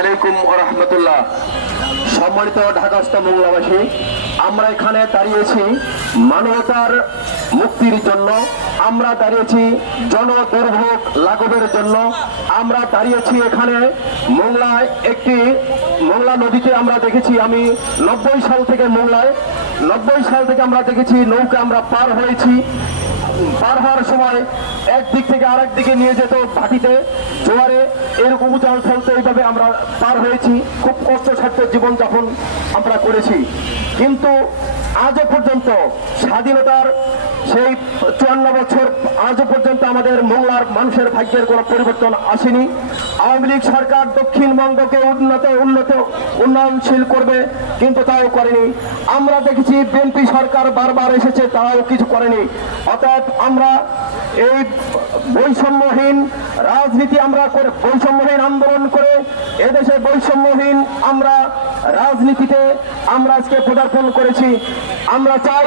আলাইকুম ওয়া রাহমাতুল্লাহ। সম্মানিত ঢাকাস্থ মোংলাবাসী, আমরা এখানে দাঁড়িয়েছি মানবতার মুক্তির জন্য, আমরা দাঁড়িয়েছি জনদুর্ভোগ লাঘবের জন্য, আমরা দাঁড়িয়েছি এখানে মোংলায় মোংলা নদীতে আমরা দেখেছি, আমি 90 সাল থেকে আমরা দেখেছি নৌকা আমরা পার হয়েছি। পার হওয়ার সময় একদিক থেকে আরেক দিকে নিয়ে যেত ভাটিতে, জোয়ারে এরকম উজাল ফেলতে, এইভাবে আমরা পার হয়েছি। খুব কষ্টসাধ্য জীবনযাপন আমরা করেছি, কিন্তু আজও পর্যন্ত স্বাধীনতার সেই 54 বছর আজও পর্যন্ত আমাদের মোংলার মানুষের ভাগ্যের কোনো পরিবর্তন আসেনি। আওয়ামী লীগ সরকার দক্ষিণবঙ্গকে উন্নয়নশীল করবে, কিন্তু তাও করেনি। আমরা দেখেছি বিএনপি সরকার বারবার এসেছে, তাও কিছু করেনি। অতএব আমরা এই বৈষম্যহীন রাজনীতি বৈষম্যহীন আন্দোলন করে এদেশে বৈষম্যহীন আমরা রাজনীতিতে আমরা আজকে পদার্পণ করেছি। আমরা চাই